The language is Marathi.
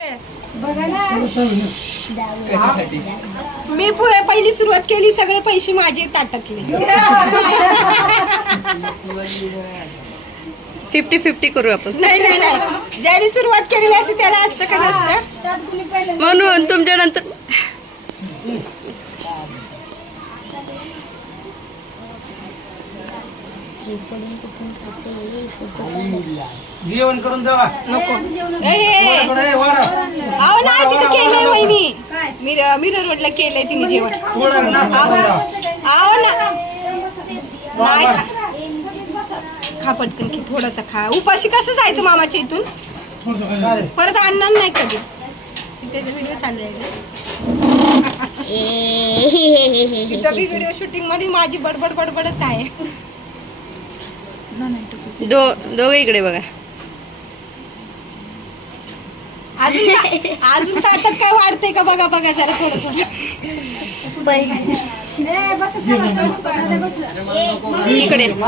बघा ना मी पहिली सुरुवात केली, सगळे पैसे माझे ताटातले. 50-50 करू आपण. नाही नाही नाही, ज्याने सुरुवात केलेली असते त्याला असतं का नसतं. त्यात तुम्ही पहिले म्हणून तुमच्या नंतर जेवण करून जावा. अहो नाही, तिथे केलंय वहिनी. मिरर रोडला केलंय तिने जेवण. थोडा नाश्ता करून जावा. अहो ना, नाही खा पटकन की, थोडासा खा. उपाशी कसं जायचं मामाच्या इथून, परत आणणार नाही कधी. त्याचे व्हिडिओ चालले व्हिडिओ शूटिंग मध्ये माझी बडबड बडबडच आहे. दोघे इकडे बघा. अजून ताटात काय वाढतंय का बघा बघा जरा थोडं थोडं. इकडे नको.